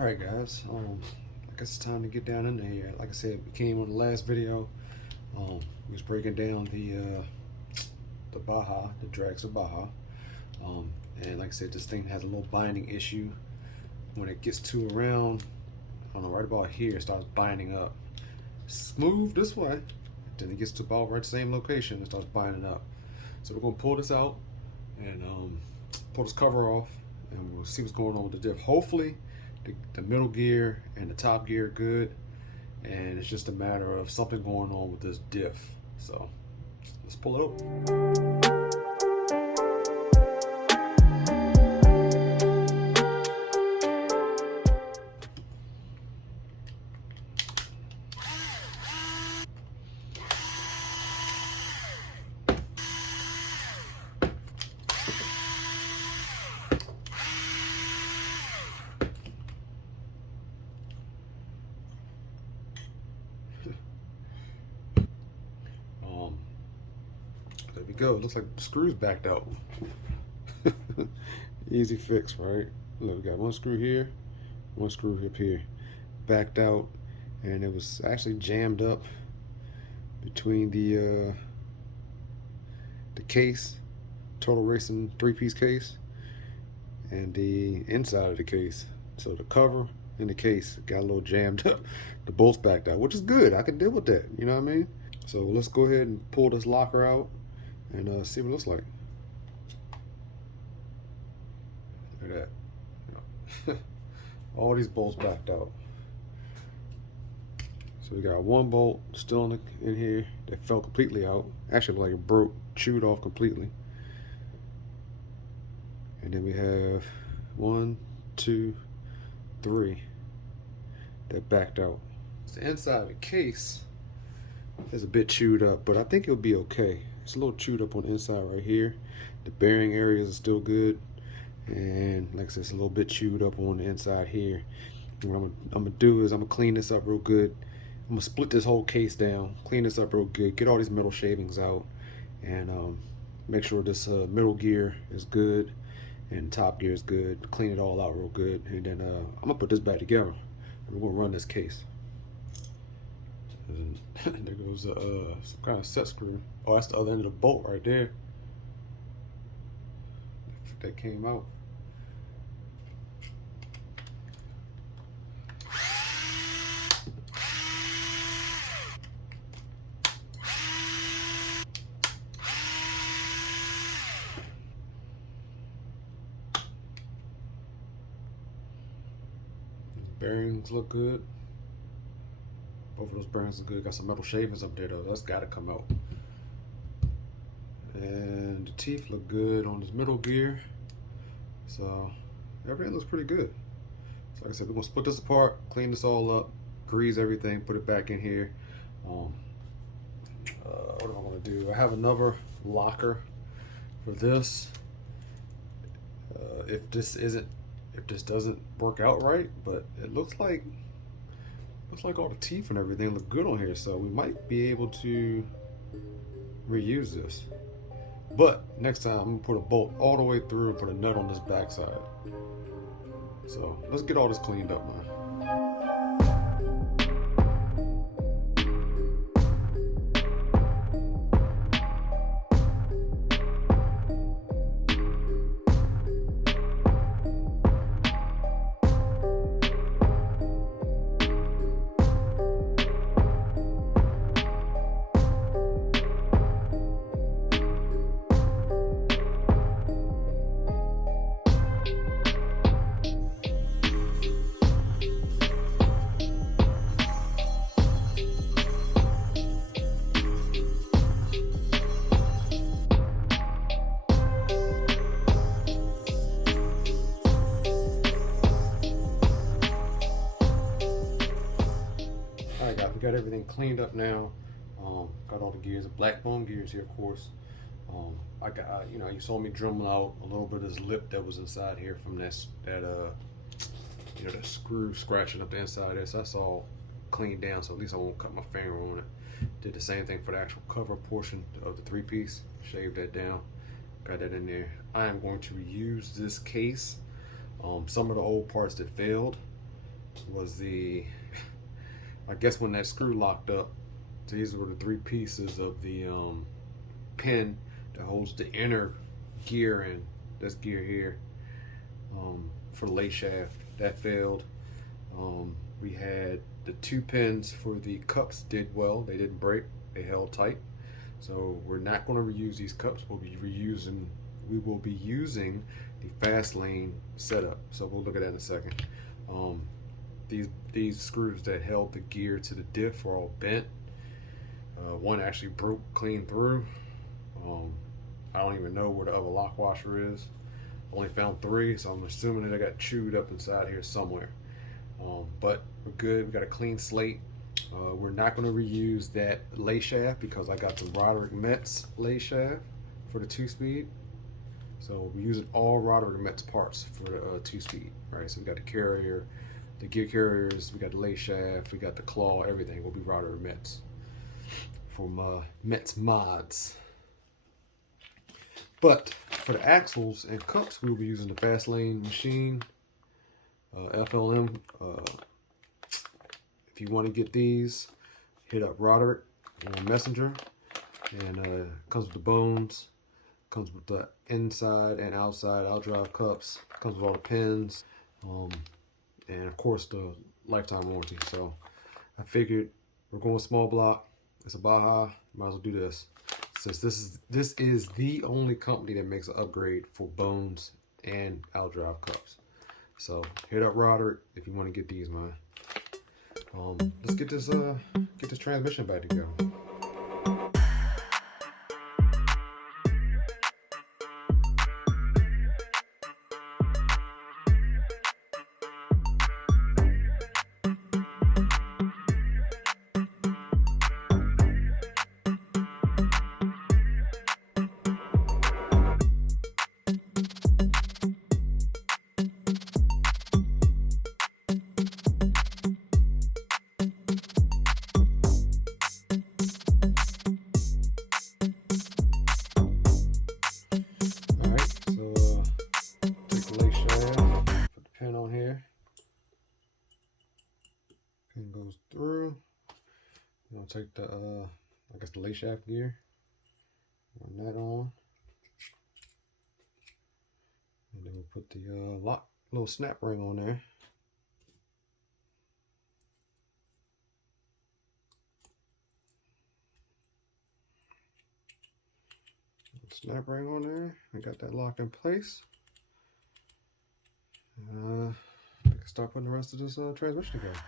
Alright guys, I guess it's time to get down in there. Like I said, we came on the last video. We was breaking down the Baja, the Dragster Baja. And like I said, this thing has a little binding issue. When it gets to around, I don't know, right about here, it starts binding up. Smooth this way, then it gets to about right same location, it starts binding up. So we're gonna pull this out and pull this cover off, and we'll see what's going on with the diff. Hopefully the middle gear and the top gear are good, and it's just a matter of something going on with this diff. So let's pull it up. There we go. It looks like the screw's backed out. Easy fix, right? Look, we got one screw here, one screw up here, backed out, and it was actually jammed up between the case, Total Racing 3-piece case, and the inside of the case. So the cover and the case got a little jammed up. The bolts backed out, which is good. I can deal with that. You know what I mean? So let's go ahead and pull this locker out and see what it looks like. Look at that. All these bolts backed out. So we got one bolt still in here that fell completely out. Actually, like it broke, chewed off completely. And then we have 1, 2, 3 that backed out. The inside of the case is a bit chewed up, but I think it'll be okay. It's a little chewed up on the inside right here. The bearing areas are still good, and like I said, it's a little bit chewed up on the inside here. And what I'm gonna do is I'm gonna clean this up real good. I'm gonna split this whole case down, clean this up real good, get all these metal shavings out, and make sure this middle gear is good and top gear is good. Clean it all out real good, and then I'm gonna put this back together and we're gonna run this case. And there goes some kind of set screw. Oh, that's the other end of the bolt right there that came out. Bearings look good. Both of those bearings are good. Got some metal shavings up there though. That's got to come out. And the teeth look good on this middle gear. So everything looks pretty good. So like I said, we're gonna split this apart, clean this all up, grease everything, put it back in here. What am I gonna do? I have another locker for this. If this doesn't work out right, but it looks like all the teeth and everything look good on here, so we might be able to reuse this. But next time I'm gonna put a bolt all the way through and put a nut on this backside. So let's get all this cleaned up, man. We got everything cleaned up now. Got all the gears, the black bone gears here, of course. I got, you saw me Dremel out a little bit of this lip that was inside here from that screw scratching up the inside there. So that's all cleaned down, so at least I won't cut my finger on it. Did the same thing for the actual cover portion of the 3-piece. Shaved that down, got that in there. I am going to reuse this case. Some of the old parts that failed, was the, I guess when that screw locked up, these were the 3 pieces of the pin that holds the inner gear in. This gear here, for the lay shaft, that failed. We had the 2 pins for the cups did well. They didn't break. They held tight. So we're not going to reuse these cups. We will be using the fast lane setup. So we'll look at that in a second. These screws that held the gear to the diff are all bent. One actually broke clean through. I don't even know where the other lock washer is. Only found 3, so I'm assuming that I got chewed up inside here somewhere. But we're good. We got a clean slate. We're not going to reuse that lay shaft because I got the Roderick Metz lay shaft for the 2-speed. So we're using all Roderick Metz parts for the 2-speed. Right. So we got the carrier, the gear carriers, we got the lay shaft, we got the claw, everything will be Roderick Metz from Metz Mods. But for the axles and cups, we will be using the fast lane machine, FLM. If you want to get these, hit up Roderick on Messenger, and comes with the bones, comes with the inside and outside outdrive cups, comes with all the pins, and of course the lifetime warranty. So I figured we're going small block. It's a Baja. Might as well do this. Since this is the only company that makes an upgrade for bones and outdrive cups. So hit up Roderick if you want to get these, man. Let's get this transmission back to go. Pin goes through. I'll take the I guess the lay shaft gear. Run that on. And then we'll put the lock little snap ring on there. Snap ring on there. I got that lock in place. I can start putting the rest of this transmission together.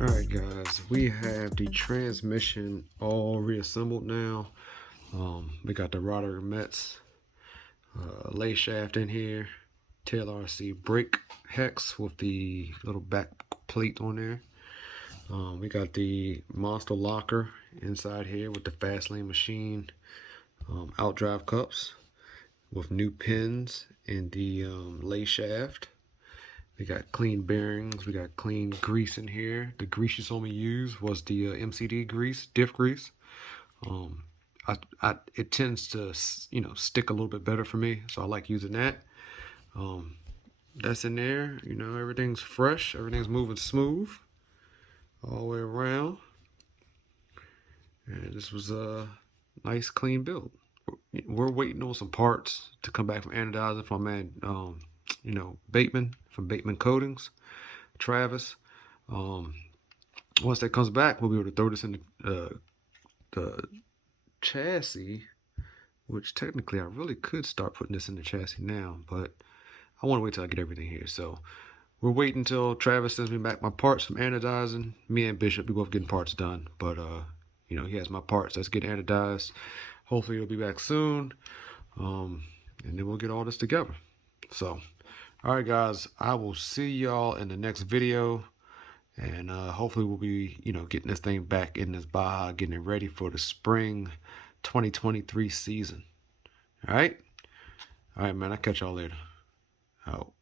Alright guys, we have the transmission all reassembled now. We got the Roderick Metz lay shaft in here, tail RC brake hex with the little back plate on there. We got the monster locker inside here with the fast lane machine, outdrive cups with new pins in the lay shaft. We got clean bearings. We got clean grease in here. The grease you saw me use was the MCD grease, diff grease. It tends to, stick a little bit better for me, so I like using that. That's in there. Everything's fresh. Everything's moving smooth all the way around. And this was a nice, clean build. We're waiting on some parts to come back from anodizer from my man, Bateman from Bateman Coatings, Travis. Once that comes back, we'll be able to throw this in the chassis which technically I really could start putting this in the chassis now, but I want to wait till I get everything here. So we're waiting until Travis sends me back my parts from anodizing. Me and Bishop, we both getting parts done, but you know, he has my parts. Let's get anodized. Hopefully he'll be back soon, and then we'll get all this together. So, all right, guys, I will see y'all in the next video, and hopefully we'll be, you know, getting this thing back in this Baja, getting it ready for the spring 2023 season. All right, man. I'll catch y'all later. Out.